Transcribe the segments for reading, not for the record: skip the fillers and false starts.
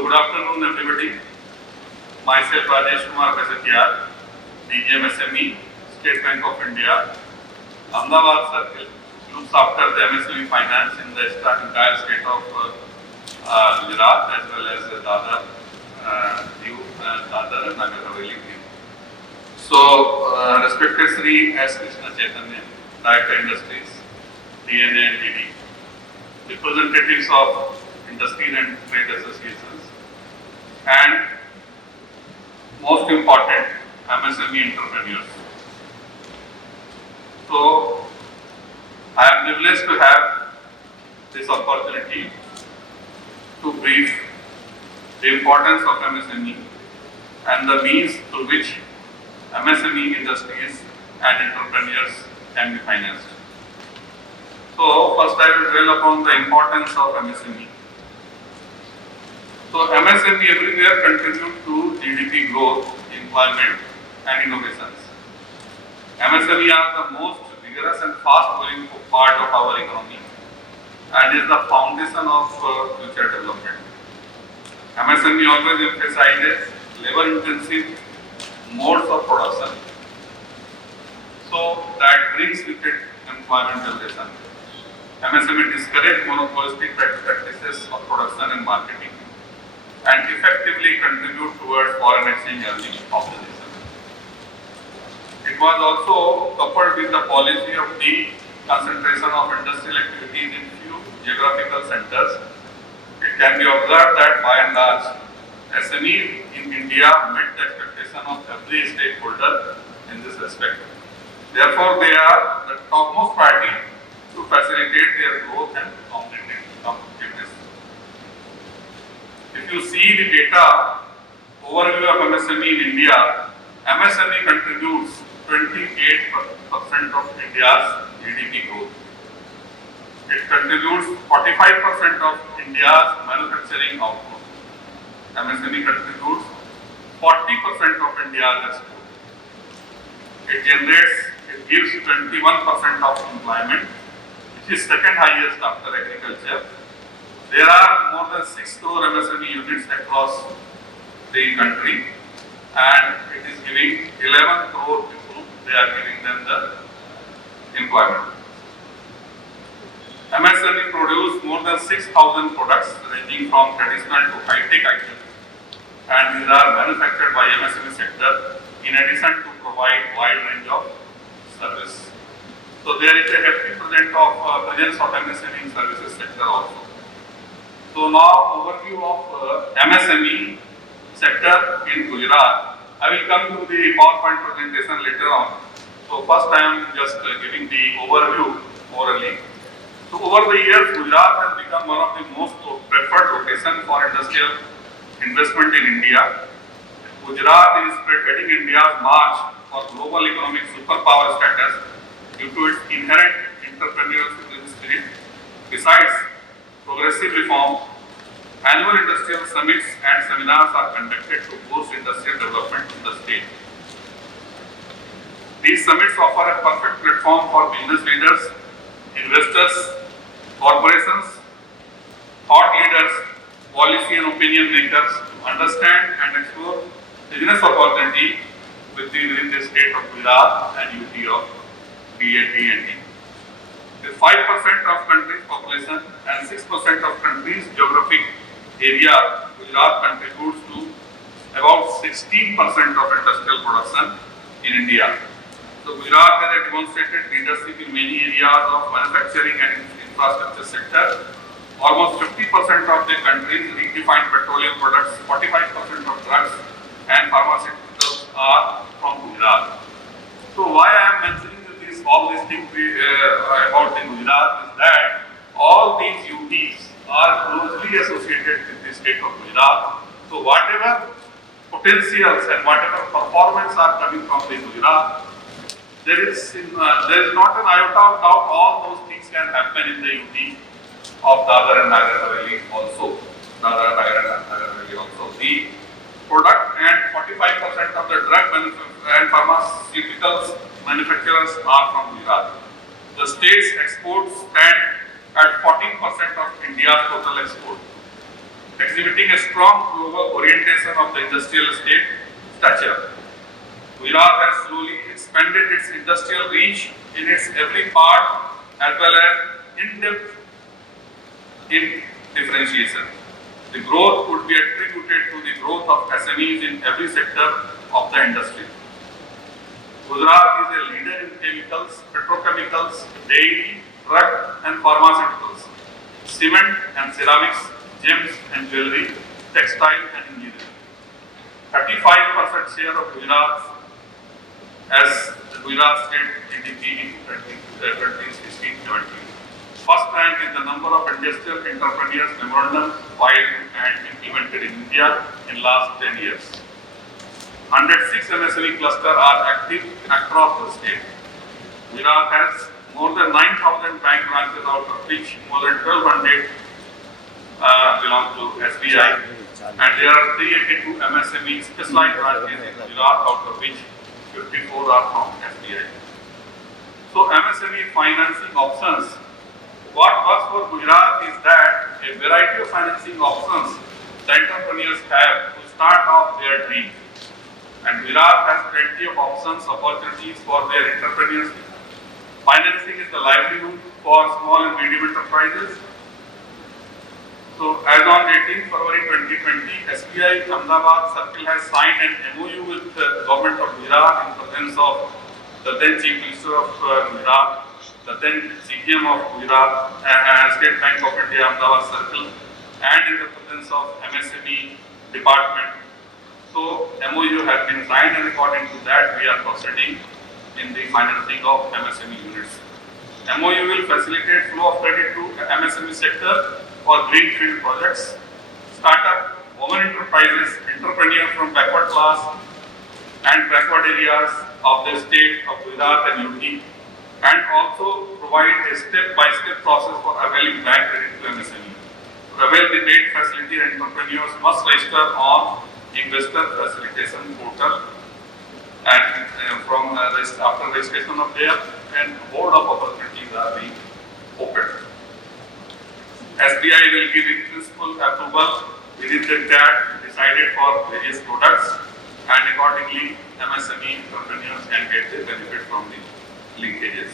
So good afternoon everybody. Myself Rajesh Kumar Kasakiar, DG MSME, State Bank of India, Ahmedabad Circle, looks after the MSME finance in the entire state of Gujarat as well as Dadar, Dadar and Nagar Haveli. So, respected Sri S. Krishna Chaitanya, Director Industries, DNH&DD, representatives of industries and trade associations, and most important, MSME entrepreneurs. So, I am privileged to have this opportunity to brief the importance of MSME and the means through which MSME industries and entrepreneurs can be financed. So, first I will dwell upon the importance of MSME. So, MSME everywhere contribute to GDP growth, employment and innovations. MSME are the most vigorous and fast-growing part of our economy and is the foundation of future development. MSME always emphasizes labor-intensive modes of production, so that brings with it employment generation. MSME discourage monopolistic practices of production and marketing and effectively contribute towards foreign exchange earning proposition. It was also coupled with the policy of the concentration of industrial activities in few geographical centers. It can be observed that by and large, SME in India met the expectation of every stakeholder in this respect. Therefore, they are the topmost priority to facilitate their growth and competitiveness. If you see the data overview of MSME in India, MSME contributes 28% of India's GDP growth. It contributes 45% of India's manufacturing output. MSME contributes 40% of India's export. It gives 21% of employment, which is second highest after agriculture. There are more than 6 crore MSME units across the country, and it is giving 11 crore people, they are giving them the employment. MSME produce more than 6,000 products ranging from traditional to high-tech items, and these are manufactured by MSME sector in addition to provide wide range of service. So there is a hefty presence of MSME in services sector also. So now overview of MSME sector in Gujarat. I will come to the PowerPoint presentation later on. So first I am just giving the overview orally. So over the years, Gujarat has become one of the most preferred locations for industrial investment in India. Gujarat is spearheading India's march for global economic superpower status due to its inherent entrepreneurial spirit. Besides progressive reform, annual industrial summits and seminars are conducted to boost industrial development in the state. These summits offer a perfect platform for business leaders, investors, corporations, thought leaders, policy and opinion makers to understand and explore business opportunity within the state of Gujarat and UT of DNH&DD. With 5% of country's population and 6% of country's geographic area, Gujarat contributes to about 16% of industrial production in India. So Gujarat has demonstrated leadership in many areas of manufacturing and infrastructure sector. Almost 50% of the country's refined petroleum products, 45% of drugs and pharmaceuticals are from Gujarat. So why I am mentioning all these things about the Gujarat is that all these UTs are closely associated with the state of Gujarat. So whatever potentials and whatever performance are coming from the Gujarat, there is not an iota of doubt all those things can happen in the UT of Dadar and Nagar Haveli also. The product and 45% of the drug and pharmaceuticals manufacturers are from Gujarat. The state's exports stand at 14% of India's total export. exhibiting a strong global orientation of the industrial state stature. Gujarat has slowly expanded its industrial reach in its every part as well as in-depth in differentiation. The growth could be attributed to the growth of SMEs in every sector of the industry. Gujarat is a leader in chemicals, petrochemicals, dairy, drug and pharmaceuticals, cement and ceramics, gems and jewelry, textile and engineering. 35% share of Gujarat as the Gujarat state GDP in 2016-17. First rank in the number of industrial entrepreneurs memorandums filed and implemented in India in last 10 years. 106 MSME clusters are active across the state. Gujarat has more than 9,000 bank branches, out of which more than 1,200 belong to SBI, and there are 382 MSME specialized branches in Gujarat, out of which 54 are from SBI. So MSME financing options. What works for Gujarat is that a variety of financing options the entrepreneurs have to start off their dream. And Gujarat has plenty of options, opportunities for their entrepreneurs. Financing is the livelihood for small and medium enterprises. So as on 18 February 2020, SBI Ahmedabad Circle has signed an MOU with the government of Gujarat in presence of the then Chief Minister of Gujarat, the then CGM of Gujarat, State Bank of India Ahmedabad Circle, and in the presence of MSME department. So MOU has been signed, and according to that we are proceeding in the financing of MSME units. MOU will facilitate flow of credit to MSME sector for greenfield projects, startup, women enterprises, entrepreneurs from backward class and backward areas of the state of Gujarat and UP, and also provide a step-by-step process for availing bank credit to MSME. To avail the rate facility, entrepreneurs must register on Investor Facilitation Portal, and after registration of there, and board of opportunities are being opened. SBI will give in principle approval within the CAT decided for various products, and accordingly MSME entrepreneurs can get the benefit from the linkages.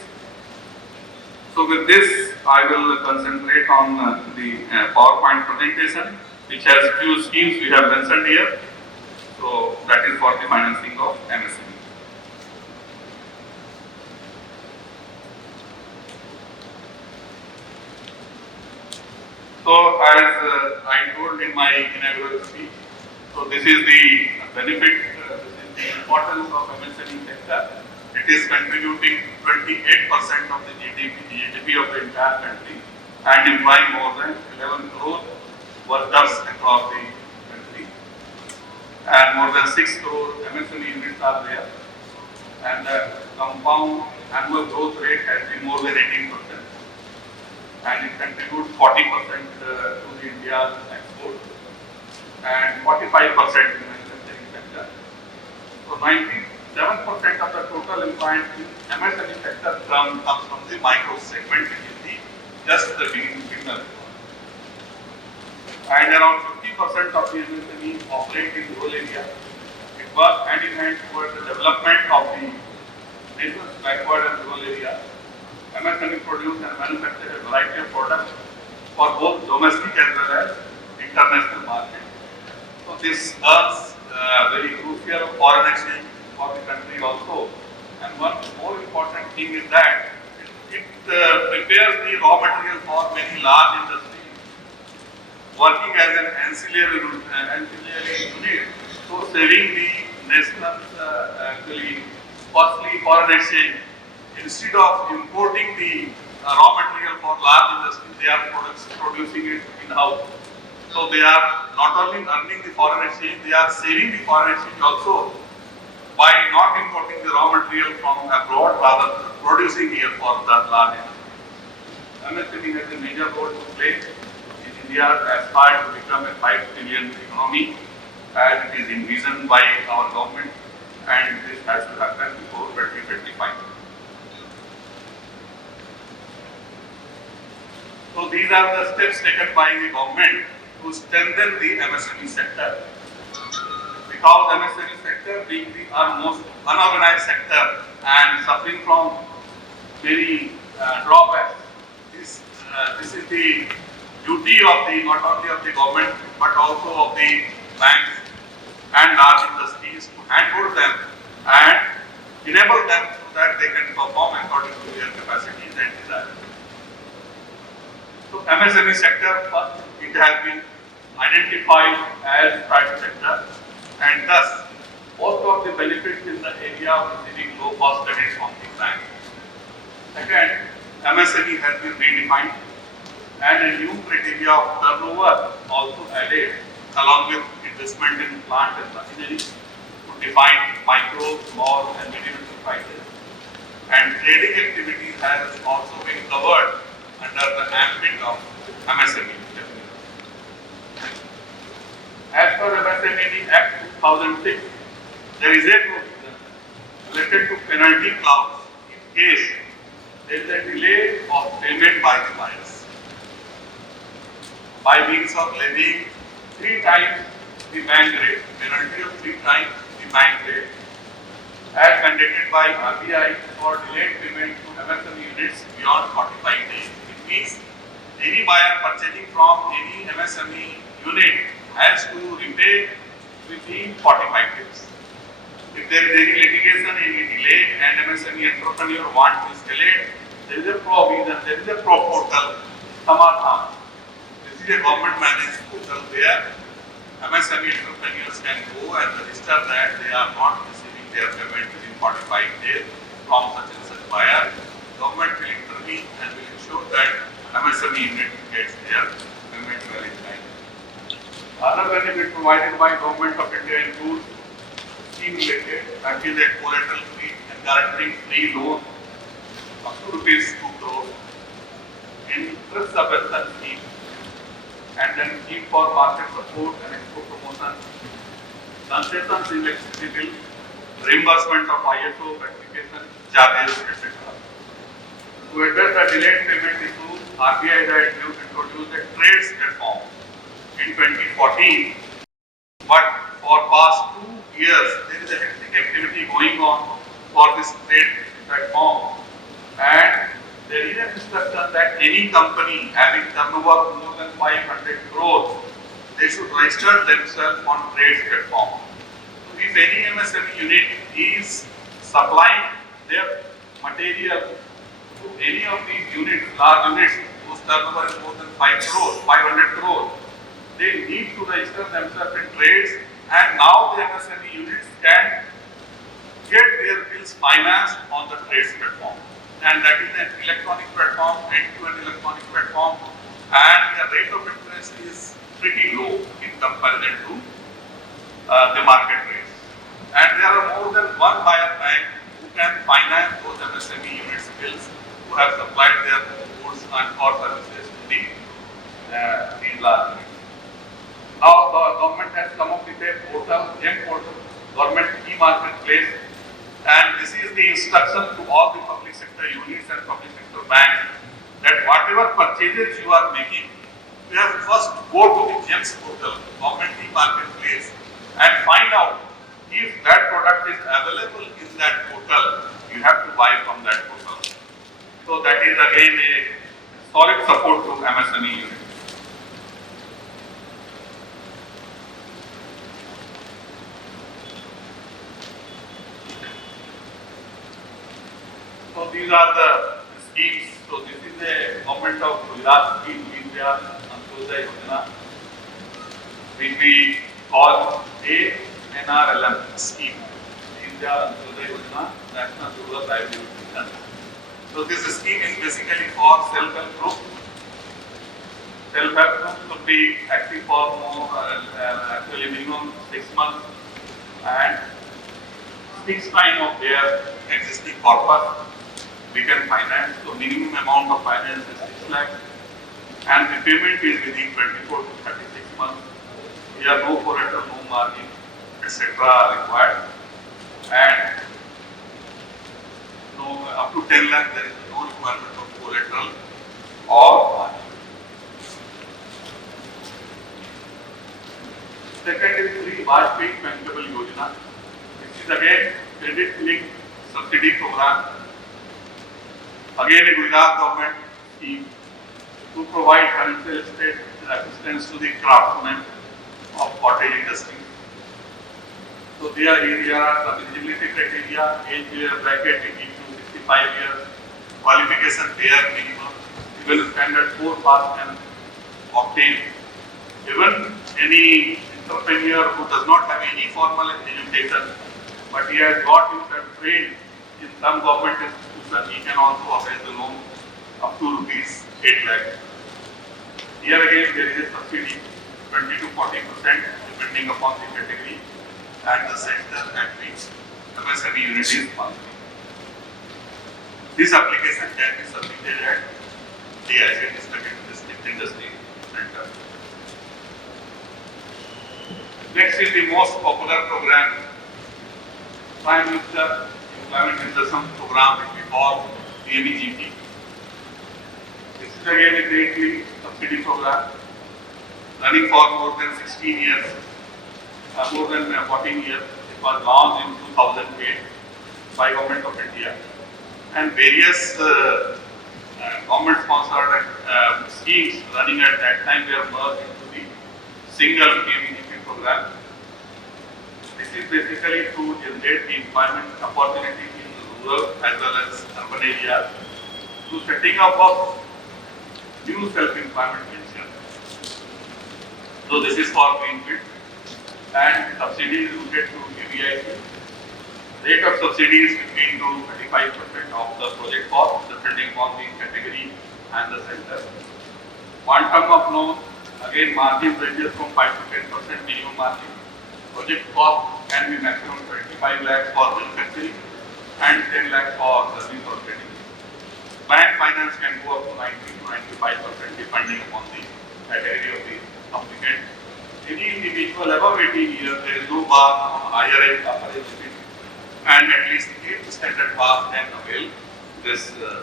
So with this, I will concentrate on the PowerPoint presentation, which has few schemes we have mentioned here. So that is for the financing of MSME. So as I told in my inaugural speech, so this is the benefit, this is the importance of MSME sector. It is contributing 28% of the GDP of the entire country and employing more than 11 crore workers across the country. And more than 6 crore MSME units are there. And the compound annual growth rate has been more than 18%. And it contributes 40% to the India's export and 45% in the manufacturing sector. So 97% of the total employment in MSME sector comes from the micro segment, which is just the beginner. And around 50% of the MSME operate in rural area. It works hand in hand towards the development of the nation's backward and rural area. MSME produce and manufacture a variety of products for both domestic as well as international market. So this earns very crucial foreign exchange for the country also. And one more important thing is that it prepares the raw material for many large industries working as an ancillary unit. So saving the national actually costly foreign exchange. Instead of importing the raw material for large industries, they are producing it in-house. So they are not only earning the foreign exchange, they are saving the foreign exchange also by not importing the raw material from abroad, rather producing here for the large industries. MSME has a major role to play in India's aspire to become a 5 trillion economy, as it is envisioned by our government, and this has to happen before 2025. So these are the steps taken by the government to strengthen the MSME sector. Because MSME sector being the our most unorganized sector and suffering from many drawbacks, this is the duty of the not only of the government but also of the banks and large industries to handhold them and enable them so that they can perform according to their capacities and desires. So MSME sector, first, it has been identified as private sector, and thus most of the benefits in the area of receiving low cost credit from the bank. Second, MSME has been redefined and a new criteria of turnover also added along with investment in plant and machinery to define micro, small and medium enterprises. And trading activities has also been covered under the ambit of MSME. As per MSMED Act 2006, there is a provision related to penalty clause in case there is a delay of payment by the buyers by means of levying 3 times the bank rate, penalty of 3 times the bank rate, as mandated by RBI for delayed payment to MSME units beyond 45 days. It means any buyer purchasing from any MSME unit has to repay within 45 days. If there is any litigation, any delay, and MSME entrepreneur wants to escalate, there is a provision, there is a portal, Samadhan. This is a government managed portal where MSME entrepreneurs can go and register that they are not receiving their payment within 45 days from such and such buyer. Government will intervene and will ensure that MSME unit gets their payment well in time. Other benefit provided by Government of India includes scheme related, that is a collateral free and guaranteeing free loan up to rupees 2 crore, interest subvention scheme, and then scheme for market support and export promotion, concessions in electricity bill, reimbursement of ISO certification charges, etc. To address the delayed payment issue, RBI had introduced a trades platform in 2014, but for past 2 years there is a hectic activity going on for this trade platform, and there is an instruction that any company having turnover more than 500 crores, they should register themselves on trade platform. So if any MSME unit is supplying their material to any of these units, large units, whose turnover is more than 500 crores, they need to register themselves in trades, and now the MSME units can get their bills financed on the trades platform. And that is an electronic platform, end-to-end electronic platform, and the rate of interest is pretty low in comparison to the market rates. And there are more than one buyer bank who can finance those MSME units bills who have supplied their goods and or services to the large units. Now the government has come up with a portal, GEM portal, Government E-Marketplace, and this is the instruction to all the public sector units and public sector banks that whatever purchases you are making, you have to first go to the GEMS portal, Government E-Marketplace, and find out if that product is available in that portal. You have to buy from that portal. So that is again a solid support to MSME units. So these are the schemes. So this is the government of Gujarat scheme, Deen Dayal Antyodaya Yojana, which we call NRLM scheme, Deen Dayal Antyodaya Yojana, National Rural Livelihood Mission. So this scheme is basically for self-help group. Self-help group should be active for more, actually minimum 6 months and 6 times of their existing corpus. We can finance, so minimum amount of finance is 6 lakhs, and the payment is within 24 to 36 months. Here no collateral, no margin, etc. are required, and no up to 10 lakhs there is no requirement of collateral or margin. Second is Sri Vajpayee Bankable Yojana. This is again credit linked subsidy program. Again a Gujarat government scheme to provide financial assistance to the craftsmen of cottage industry. So here are the eligibility criteria, age bracket into 65 years, qualification bare minimum, even standard 4 pass can obtain. Even any entrepreneur who does not have any formal education, but he has got himself trained in some government institution, he can also avail the loan up to rupees 8 lakh. Here again there is a subsidy 20 to 40% depending upon the category and the sector at which MSME unit is monthly. This application can be submitted at DIC District Industry Center. Next is the most popular program, Prime Minister Employment Insertion Program, which we call DNH&DD. This is again a greatly subsidy program running for more than 16 years, more than 14 years. It was launched in 2008 by Government of India, and various government-sponsored schemes running at that time were merged into the single DNH&DD program. This is basically to generate the employment opportunity in rural as well as urban areas through setting up of new self-employment ventures. So this is for greenfield, and subsidy is routed to KVIC. Rate of subsidy is 15 to 35% of the project cost, depending on the category and the sector. Quantum of loan, again margin ranges from 5 to 10% minimum margin. Project cost can be maximum 25 lakhs for manufacturing and 10 lakhs for service or trading. Bank finance can go up to 90 to 95% depending upon the category of the applicant. Any individual above 18 years, there is no bar on higher age, upper age limit, and at least 8th standard pass can avail this loan.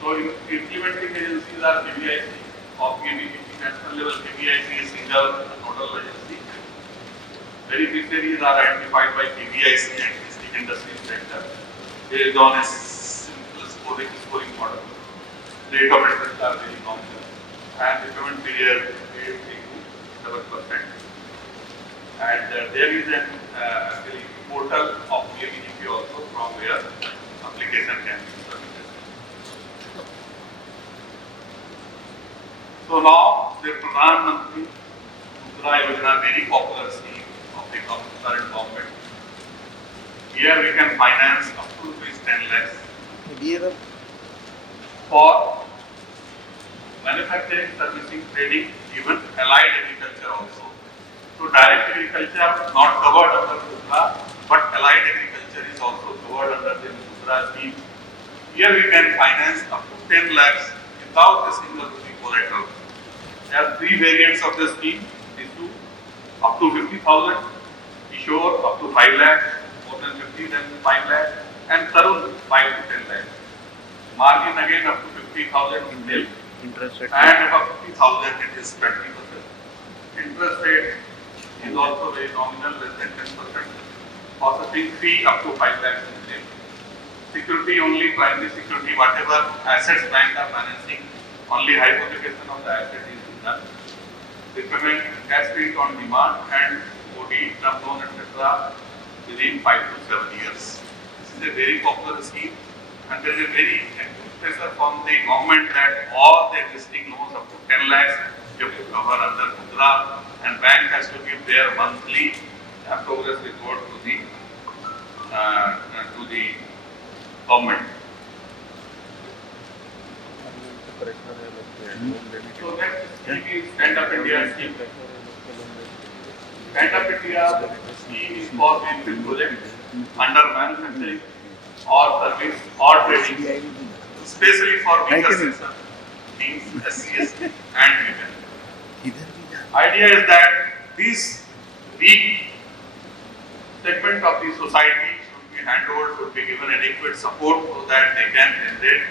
So implementing agencies are KVIC of KVIC, national level KVIC is single nodal agency. Beneficiaries are identified by KVIC and district industry sector based on a simple scoring model. Rate of interest are very nominal, and the payment period is 3 to 7%. And there is an actually portal of KVIC also from where application can be submitted. So now the Pradhan Mantri Mudra Yojana, very popular scheme of the current government. Here we can finance up to 10 lakhs for manufacturing, servicing, trading, even allied agriculture also. So direct agriculture not covered under Mudra, but allied agriculture is also covered under the Mudra scheme. Here we can finance up to 10 lakhs without a single rupee collateral. There are 3 variants of the scheme. These two, up to 50,000, Kishore up to 5 lakhs, more than 50 then 5 lakhs, and Tarun 5 to 10 lakhs. Margin again up to 50,000 nil, and above 50,000 it is 20%. Interest rate is also very nominal, less than 10%. Processing fee up to 5 lakhs nil. Security only, primary security, whatever assets bank are financing, only hypothecation of the asset is done. Repayment cash credit on demand and OD, term loan, etc. within 5 to 7 years. This is a very popular scheme, and there is a very active pressure from the government that all the existing loans up to 10 lakhs you have to cover under Mudra, and bank has to give their monthly progress report to the government. So next scheme is Stand Up India scheme. Stand Up India scheme is for greenfield projects under manufacturing or service or trading, especially for weaker sector, means SCS and women. Idea is that these weak segment of the society should be handled, should be given adequate support so that they can generate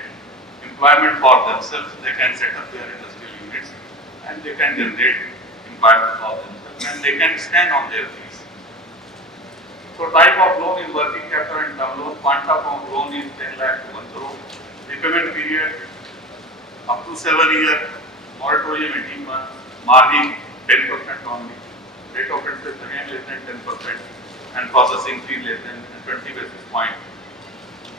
requirement for themselves, they can set up their industrial units and they can generate requirement for themselves and they can stand on their feet. So type of loan is working capital and term loan. Quantum of loan is 10 lakh to 1 crore. Repayment period up to 7 years. Moratorium 18 months. Margin 10% only. Rate of interest again less than 10% and processing fee less than 20 basis point.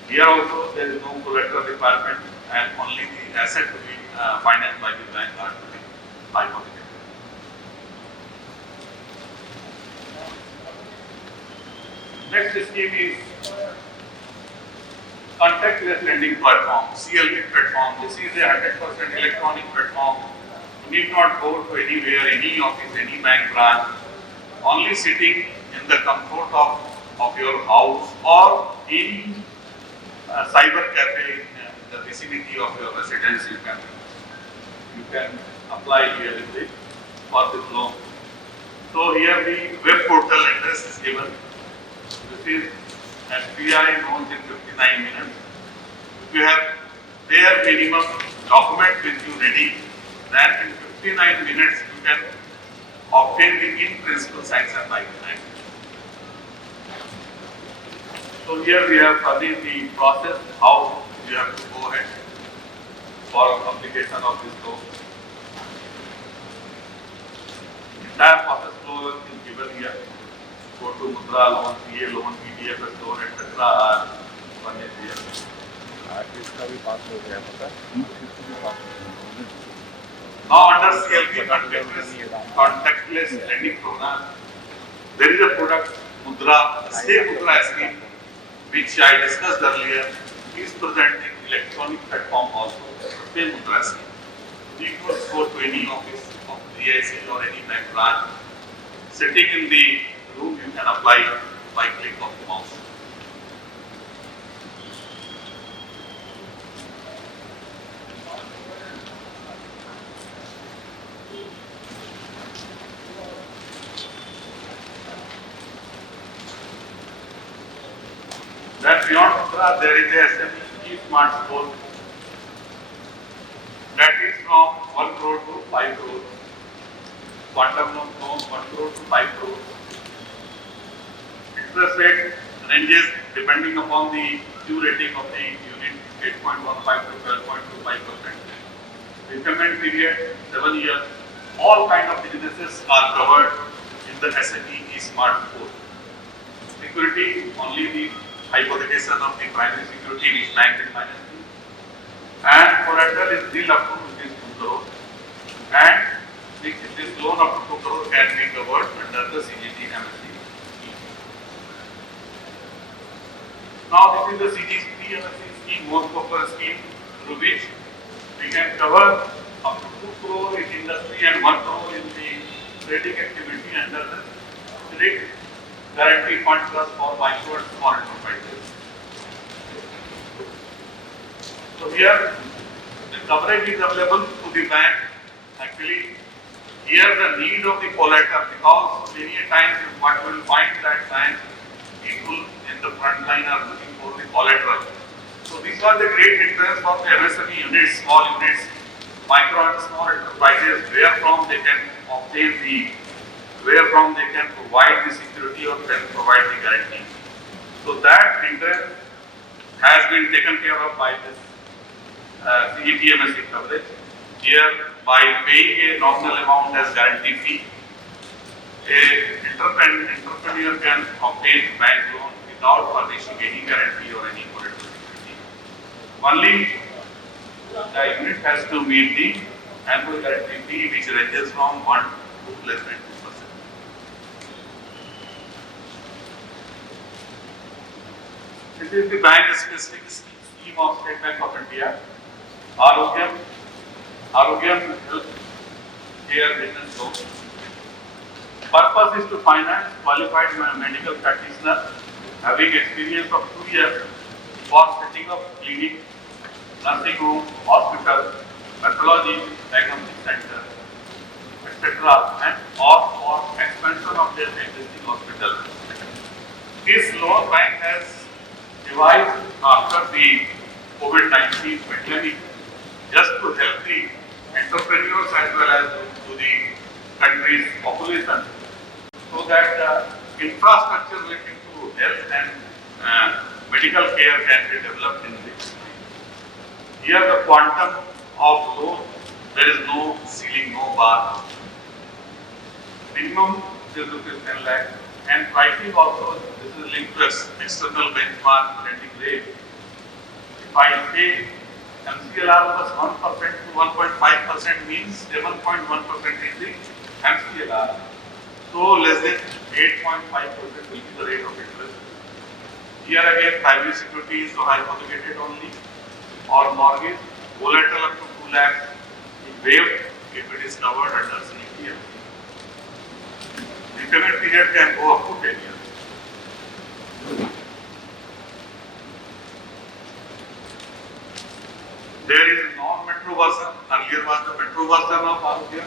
Here also there is no collateral requirement and only the asset to be financed by the bank are to be hypothecated. Next scheme is contactless lending platform, CLP platform. This is a 100% electronic platform. You need not go to anywhere, any office, any bank branch. Only sitting in the comfort of your house or in a cyber cafe in the vicinity of your residence, you can apply here for this loan. So here the web portal address is given. This is SBI loans in 59 minutes. If you have bare minimum document with you ready, then in 59 minutes you can obtain the in-principle sanction by the bank. So here we have furnished the process how you have to go ahead for application of this loan. Entire process flow is given here. Go to Mudra loan, PA loan, PDFS loan, etc. are furnished here. इसका भी पास हो गया पता Now under CLP contactless lending program, there is a product Mudra, same Mudra scheme, which I discussed earlier, is presenting electronic platform also, same Mudra scheme. You need not go to any office of DIC or any bank branch. Sitting in the room, you can apply by click of the mouse. Then beyond Mudra, there is a SME smart score that is from 1 crore to 5 crore. Quantum loan from 1 crore to 5 crore. Interest rate ranges depending upon the due rating of the unit 8.15 to 12.25%. Repayment period 7 years. All kind of businesses are covered in the SME smart score. Security only the hypothecation of the primary security which bank is financing, and collateral is nil up to rupees 2 crore, and this loan up to 2 crore can be covered under the CGT MSME. Now this is the CGT MSME scheme, most popular scheme through which we can cover up to 2 crore in industry and 1 crore in the trading activity under the credit guarantee fund trust for micro and small enterprises. So here the coverage is available to the bank. Actually, here the need of the collateral, because many times what you will find that bank people in the front line are looking for the collateral. So these are the great interest of the MSME units, small units, micro and small enterprises, where from they can obtain the provide the security or can provide the guarantee. So that interest has been taken care of by this CGT MSME coverage. Here, by paying a nominal amount as guarantee fee, an entrepreneur can obtain bank loan without furnishing any guarantee or any collateral security. Only the unit has to meet the annual guarantee fee, which ranges from 1 to less than 2%. This is the bank specific scheme of State Bank of India. Arogyam Health Care Business Loan. Purpose is to finance qualified medical practitioner having experience of 2 years for setting up clinic, nursing home, hospital, pathology, diagnostic center, etc., and or for expansion of their existing hospital. This loan bank has devised after the COVID-19 pandemic just to help the entrepreneurs as well as to the country's population, so that infrastructure relating to health and medical care can be developed in this. Here the quantum of loan, there is no ceiling, no bar. Minimum is rupees 10 lakh, and pricing also, this is linked to external benchmark lending rate. If I say MCLR plus 1% to 1.5% means 7.1% is the MCLR. So less than 8.5% will be the rate of interest. Here again, primary security is hypothecated only, or mortgage, collateral up to 2 lakhs is waived if it is covered under CPF. Repayment period can go up to 10 years. There is a non-metro version. Earlier was the metro version of Arogya.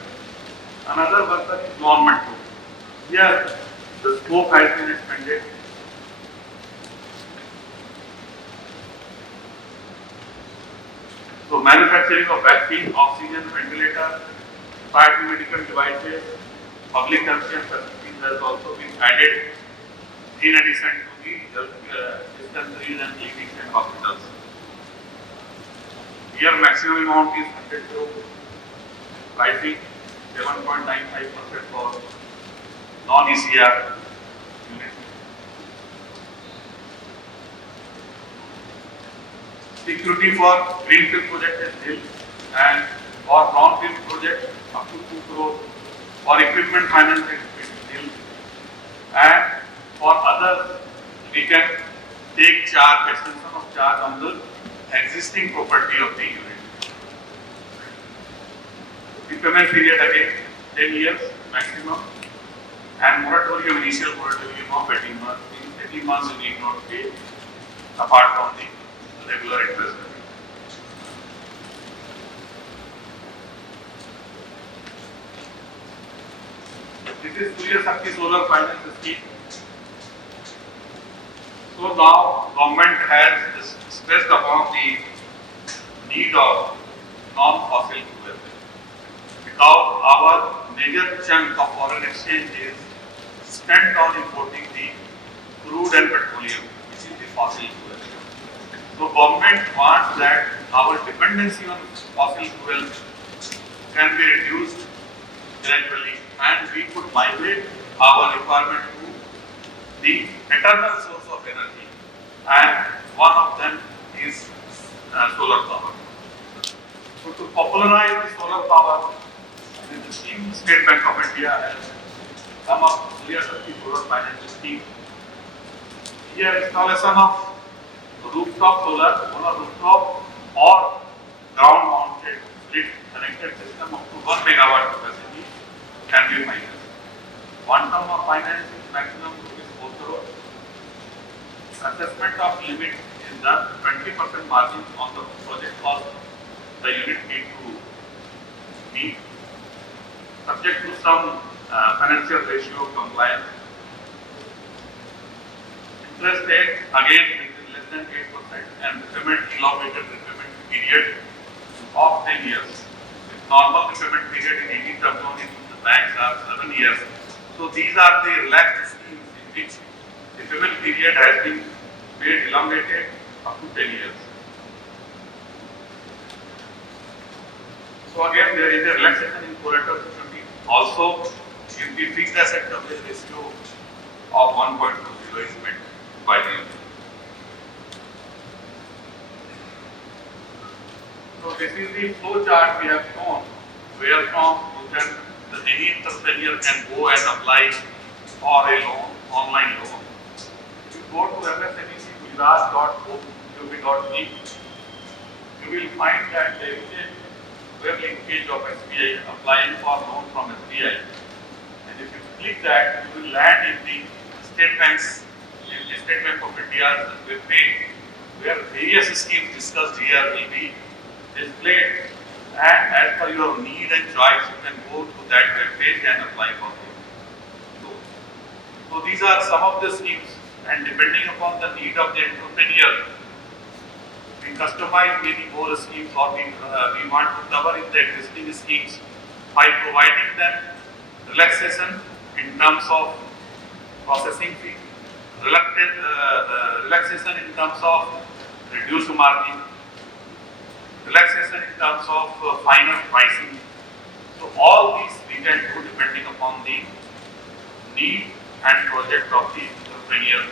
Another version is non-metro. Here, the scope has been expanded. So, manufacturing of vaccine, oxygen, ventilator, priority medical devices, public healthcare facilities has also been added in addition to the health dispensaries and clinics and hospitals. Here maximum amount is 100 crore, pricing 7.95% for non-ECR unit. Security for greenfield project is nil, and for brownfield project up to 2 crore, for equipment financing is nil, and for others we can take charge, extension of charge on the existing property of the unit. Repayment period again 10 years maximum, and moratorium, initial moratorium of 18 months. In 18 months you need not pay apart from the regular interest. This is Surya Shakti Solar Finance Scheme. So now government has stressed upon the need of non-fossil fuel, because our major chunk of foreign exchange is spent on importing the crude and petroleum, which is the fossil fuel. So government wants that our dependency on fossil fuel can be reduced gradually, and we could migrate our requirement to the eternal source of energy, and one of them is solar power. So to popularize the solar power, the scheme State Bank of India has come up with Surya Shakti Solar Finance Scheme. Here installation of rooftop solar on a rooftop or ground mounted grid connected system up to 1 megawatt capacity can be financed. Quantum of finance is maximum ₹4 crore. Assessment of limit is done 20% margin on the project cost the unit need to meet, subject to some financial ratio compliance. Interest rate again less than 8%, and repayment elongated repayment period of 10 years. Normal repayment period in 18 term loan in the banks are 7 years. So these are the relaxed schemes in which repayment period has been made elongated up to 10 years. So again there is a relaxation in collateral security. Also in the fixed asset coverage ratio of 1.20 is met by the unit. So this is the flow chart we have shown, where from any entrepreneur can go and apply for a loan, online loan. If you go to msmec.gov.in, you will find that there is a web linkage of SBI, applying for loan from SBI. And if you click that, you will land in the State Bank of India's web page, where various schemes discussed here will be displayed, and as per your need and choice, you can go to that web page and apply for it. So these are some of the schemes, and depending upon the need of the entrepreneur, We customize many more schemes, or we want to cover in the existing schemes by providing them relaxation in terms of processing fee, relaxation in terms of reduced margin, relaxation in terms of final pricing. So all these we can do depending upon the need and project of the entrepreneur.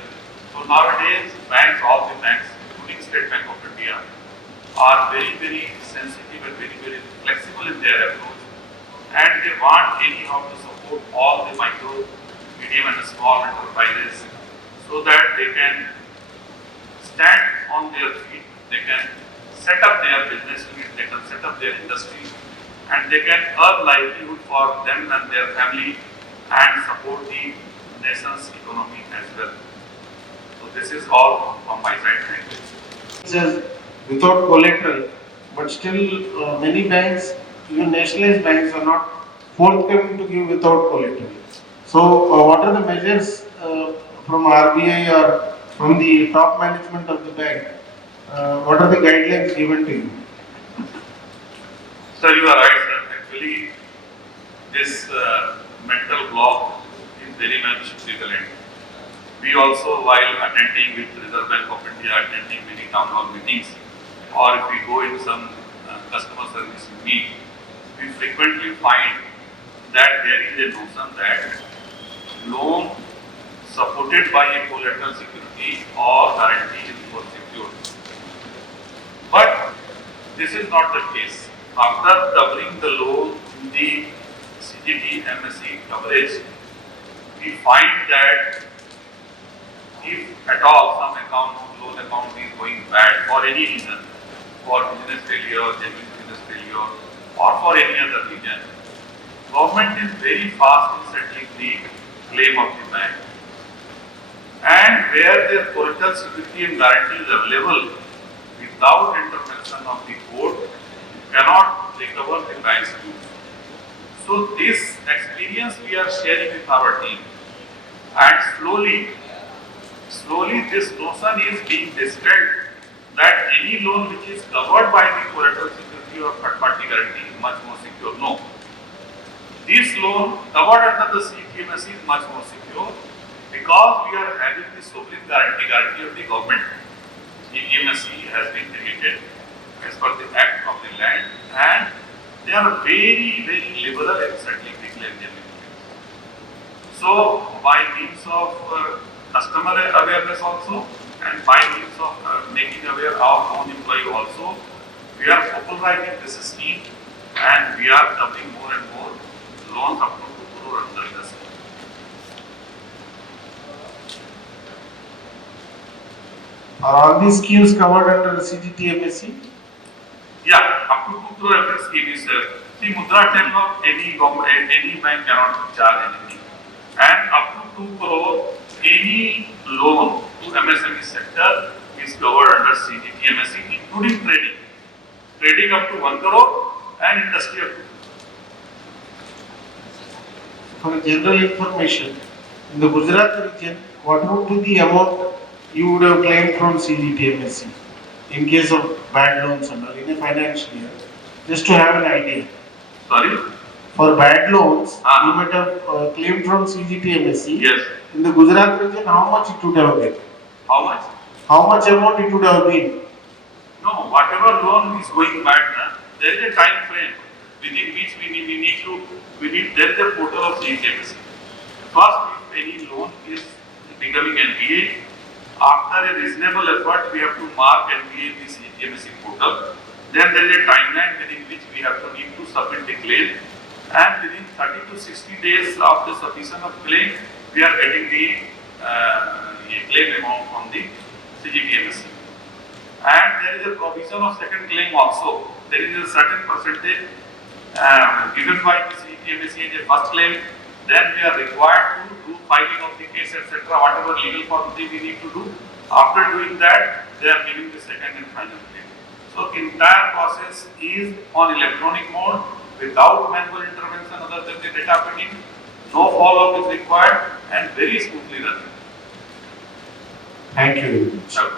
So nowadays, banks, all the banks, including State Bank of India, are very, very sensitive and very, very flexible in their approach, and they want anyhow to support all the micro, medium and small enterprises so that they can stand on their feet, they can set up their business unit, they can set up their industry, and they can earn livelihood for them and their family and support the nation's economy as well. So this is all from my side. Thank you. It says without collateral, but still many banks, even nationalized banks, are not forthcoming to give without collateral. So, what are the measures from RBI or from the top management of the bank? What are the guidelines given to you? Sir, you are right, sir. Actually, this mental block is very much prevalent. We also, while attending with Reserve Bank of India, attending many town hall meetings, or if we go in some customer service meet, we frequently find that there is a notion that loan supported by a collateral security or guarantee is more secure. But this is not the case. After covering the loan in the CGT MSE coverage, we find that if at all some loan account is going bad for any reason, for business failure, genuine business failure, or for any other reason, government is very fast in settling the claim of the bank. And where their collateral security and guarantee is available, without intervention of the court, you cannot recover the bank's dues. So this experience we are sharing with our team, and slowly this notion is being dispelled that any loan which is covered by the collateral security or third party guarantee is much more secure. No. This loan covered under the CGTMSE is much more secure because we are having the sovereign guarantee of the government. CGTMSE has been created as per the Act of the Land, and they are very, very liberal in settling the claim. So by means of customer awareness also, and by means of making aware our own employee also, we are popularizing this scheme, and we are covering more and more loans up to 2 crore under the scheme. Are all these schemes covered under CGT-MSE? Yeah, up to 2 crore every scheme is there. See, Mudra 10 law, any bank cannot charge anything. And up to 2 crore, any loan to MSME sector is covered under CGT-MSE, including trading. Trading up to 1 crore and industry up to. For general information, in the Gujarat region, what would be the amount you would have claimed from CGT-MSE in case of bad loans and all in a financial year? Just to have an idea. Sorry? For bad loans, you might have claimed from CGT-MSE. Yes. In the Gujarat region, how much it would have been? How much? How much amount it would have been? No, whatever loan is going bad, there is a time frame within which there is a portal of CGTMSE. First, if any loan is becoming NPA, after a reasonable effort, we have to mark NPA in the CGTMSE portal. Then there is a timeline within which we have to need to submit the claim, and within 30 to 60 days of the submission of claim, we are getting the claim amount from the CGTMSE. And there is a provision of second claim also. There is a certain percentage given by the CGTMSE as a first claim. Then we are required to do filing of the case, etc. Whatever legal formality we need to do. After doing that, they are giving the second and final claim. So entire process is on electronic mode without manual intervention other than the data feeding. No follow-up is required and very smoothly running. Thank you very much. Okay.